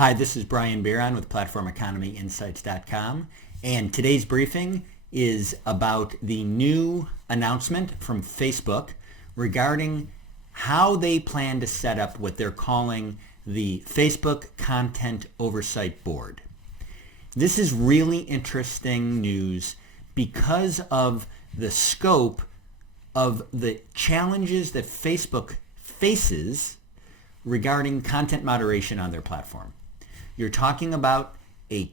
Hi, this is Brian Bieron with PlatformEconomyInsights.com, and today's briefing is about the new announcement from Facebook regarding how they plan to set up what they're calling the Facebook Content Oversight Board. This is really interesting news because of the scope of the challenges that Facebook faces regarding content moderation on their platform. You're talking about a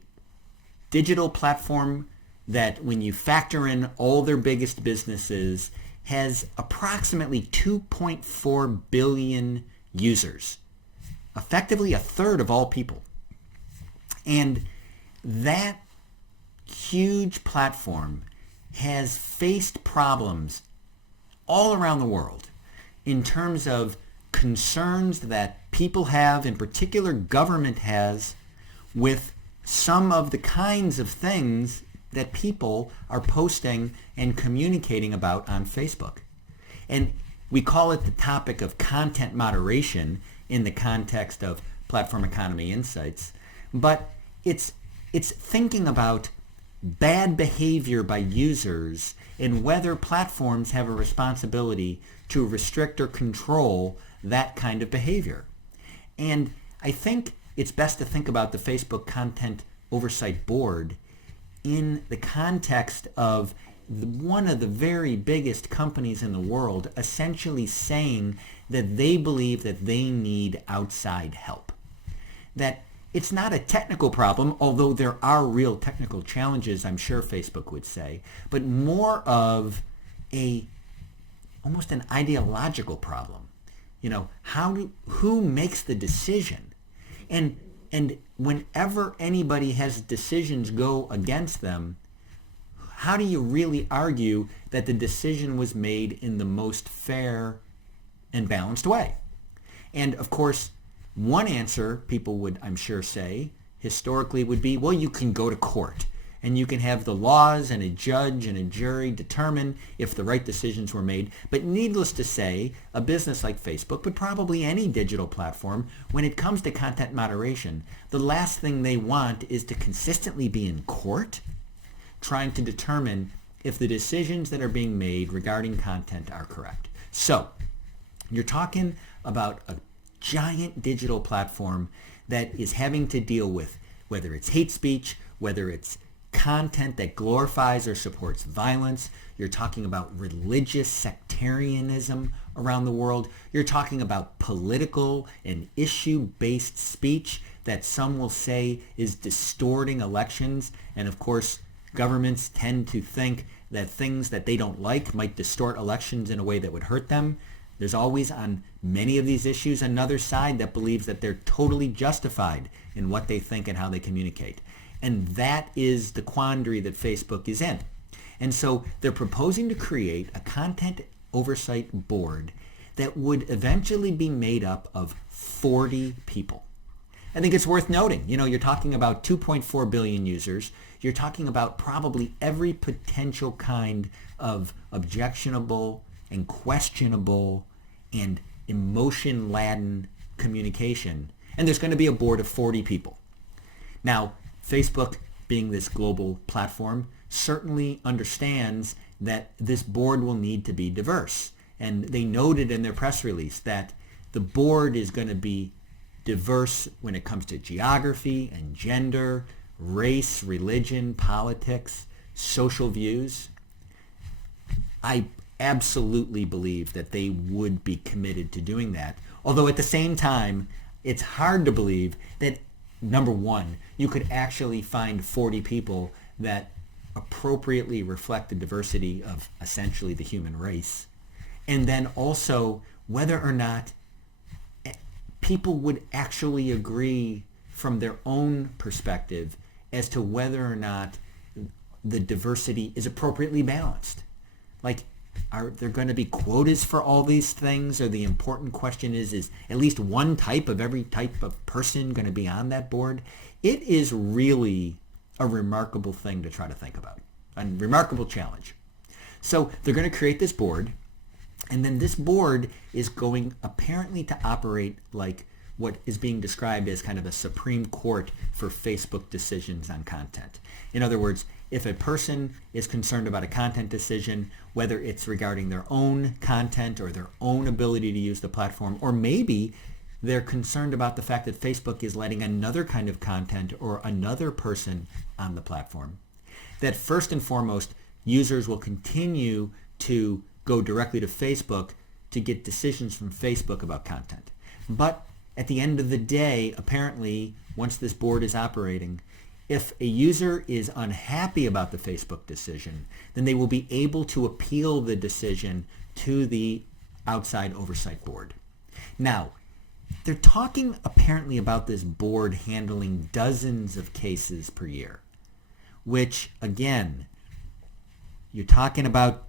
digital platform that, when you factor in all their biggest businesses, has approximately 2.4 billion users, effectively a third of all people. And that huge platform has faced problems all around the world in terms of concerns that people have, in particular government has, with some of the kinds of things that people are posting and communicating about on Facebook. And we call it the topic of content moderation in the context of Platform Economy Insights, but it's thinking about bad behavior by users and whether platforms have a responsibility to restrict or control that kind of behavior. And I think it's best to think about the Facebook Content Oversight Board in the context of one of the very biggest companies in the world essentially saying that they believe that they need outside help. That it's not a technical problem, although there are real technical challenges, I'm sure Facebook would say, but more of almost an ideological problem. You know, who makes the decision? And whenever anybody has decisions go against them, how do you really argue that the decision was made in the most fair and balanced way? And of course, one answer people would, I'm sure, say historically would be, well, you can go to court and you can have the laws and a judge and a jury determine if the right decisions were made. But needless to say, a business like Facebook, but probably any digital platform, when it comes to content moderation, the last thing they want is to consistently be in court trying to determine if the decisions that are being made regarding content are correct. So you're talking about a giant digital platform that is having to deal with whether it's hate speech, whether it's content that glorifies or supports violence. You're talking about religious sectarianism around the world. You're talking about political and issue-based speech that some will say is distorting elections. And of course, governments tend to think that things that they don't like might distort elections in a way that would hurt them. There's always, on many of these issues, another side that believes that they're totally justified in what they think and how they communicate. And that is the quandary that Facebook is in. And so they're proposing to create a content oversight board that would eventually be made up of 40 people. I think it's worth noting, you're talking about 2.4 billion users. You're talking about probably every potential kind of objectionable and questionable and emotion-laden communication. And there's going to be a board of 40 people. Now, Facebook, being this global platform, certainly understands that this board will need to be diverse. And they noted in their press release that the board is going to be diverse when it comes to geography and gender, race, religion, politics, social views. I absolutely believe that they would be committed to doing that. Although at the same time, it's hard to believe that, number one, you could actually find 40 people that appropriately reflect the diversity of essentially the human race. And then also whether or not people would actually agree from their own perspective as to whether or not the diversity is appropriately balanced. Like, are there going to be quotas for all these things? Or the important question is at least one type of every type of person going to be on that board? It is really a remarkable thing to try to think about, a remarkable challenge. So they're going to create this board, and then this board is going apparently to operate like what is being described as kind of a Supreme Court for Facebook decisions on content. In other words, if a person is concerned about a content decision, whether it's regarding their own content or their own ability to use the platform, or maybe they're concerned about the fact that Facebook is letting another kind of content or another person on the platform, that first and foremost, users will continue to go directly to Facebook to get decisions from Facebook about content. But at the end of the day, apparently, once this board is operating, if a user is unhappy about the Facebook decision, then they will be able to appeal the decision to the outside oversight board. Now, they're talking apparently about this board handling dozens of cases per year, which, again, you're talking about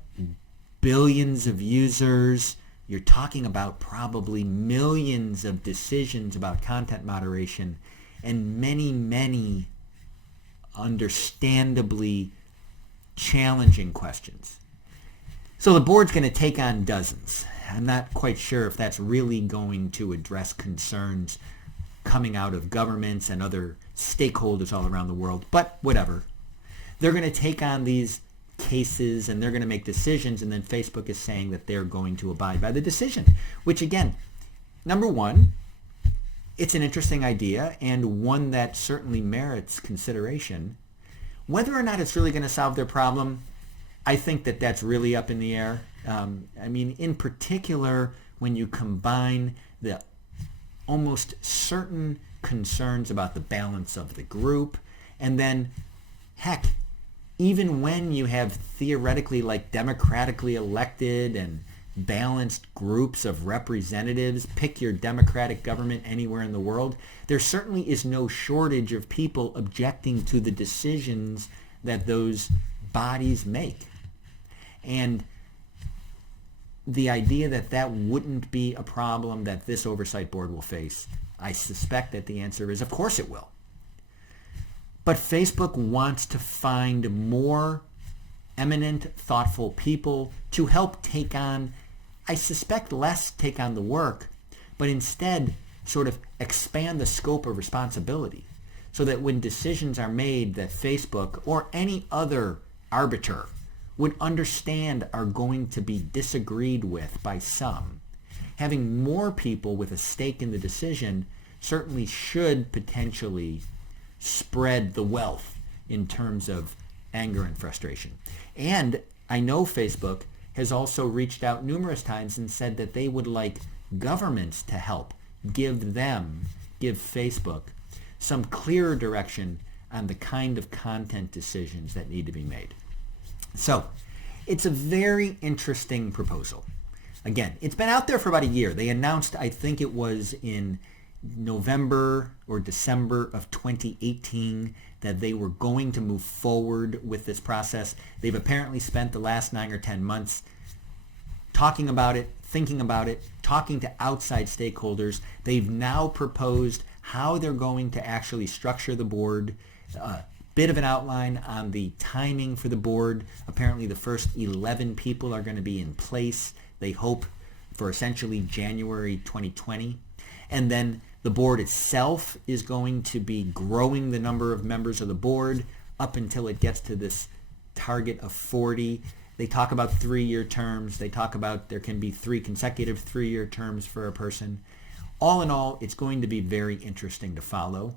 billions of users. You're talking about probably millions of decisions about content moderation and many, many understandably challenging questions. So the board's going to take on dozens. I'm not quite sure if that's really going to address concerns coming out of governments and other stakeholders all around the world, but whatever. They're going to take on these cases and they're going to make decisions, and then Facebook is saying that they're going to abide by the decision, which again, number one, it's an interesting idea and one that certainly merits consideration. Whether or not it's really going to solve their problem, I think that that's really up in the air. In particular, when you combine the almost certain concerns about the balance of the group, and then, heck, even when you have theoretically democratically elected and balanced groups of representatives, pick your democratic government anywhere in the world, there certainly is no shortage of people objecting to the decisions that those bodies make. And the idea that that wouldn't be a problem that this oversight board will face, I suspect that the answer is, of course it will. But Facebook wants to find more eminent, thoughtful people to help take on, I suspect less take on the work, but instead sort of expand the scope of responsibility so that when decisions are made that Facebook or any other arbiter would understand are going to be disagreed with by some, having more people with a stake in the decision certainly should potentially spread the wealth in terms of anger and frustration. And I know Facebook has also reached out numerous times and said that they would like governments to help give Facebook some clearer direction on the kind of content decisions that need to be made. So it's a very interesting proposal. Again, it's been out there for about a year. They announced, I think it was in November or December of 2018, that they were going to move forward with this process. They've apparently spent the last 9 or 10 months talking about it, thinking about it, talking to outside stakeholders. They've now proposed how they're going to actually structure the board, a bit of an outline on the timing for the board. Apparently the first 11 people are going to be in place, they hope, for essentially January 2020. And then the board itself is going to be growing the number of members of the board up until it gets to this target of 40. They talk about 3-year terms. They talk about there can be 3 consecutive 3-year terms for a person. All in all, it's going to be very interesting to follow.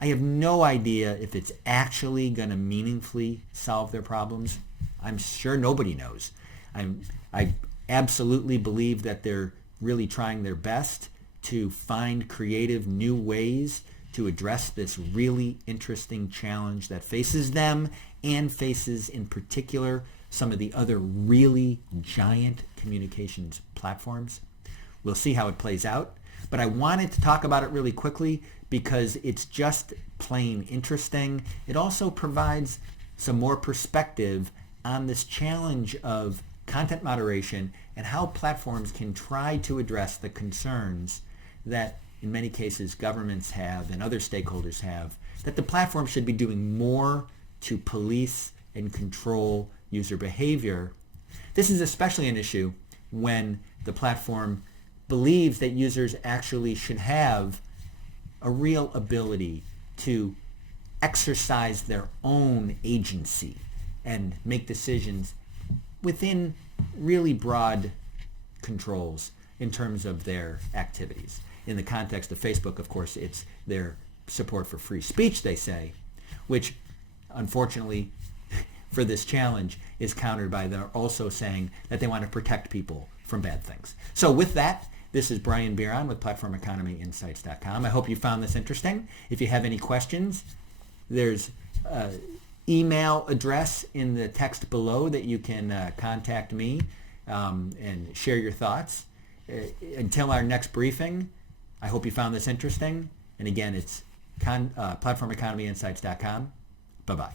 I have no idea if it's actually going to meaningfully solve their problems. I'm sure nobody knows. I absolutely believe that they're really trying their best to find creative new ways to address this really interesting challenge that faces them and faces in particular some of the other really giant communications platforms. We'll see how it plays out, but I wanted to talk about it really quickly because it's just plain interesting. It also provides some more perspective on this challenge of content moderation and how platforms can try to address the concerns that in many cases governments have and other stakeholders have, that the platform should be doing more to police and control user behavior. This is especially an issue when the platform believes that users actually should have a real ability to exercise their own agency and make decisions within really broad controls in terms of their activities. In the context of Facebook, of course, it's their support for free speech, they say, which unfortunately for this challenge is countered by their also saying that they want to protect people from bad things. So with that, this is Brian Bieron with PlatformEconomyInsights.com. I hope you found this interesting. If you have any questions, there's an email address in the text below that you can contact me and share your thoughts. Until our next briefing, I hope you found this interesting. And again, it's PlatformEconomyInsights.com. Bye-bye.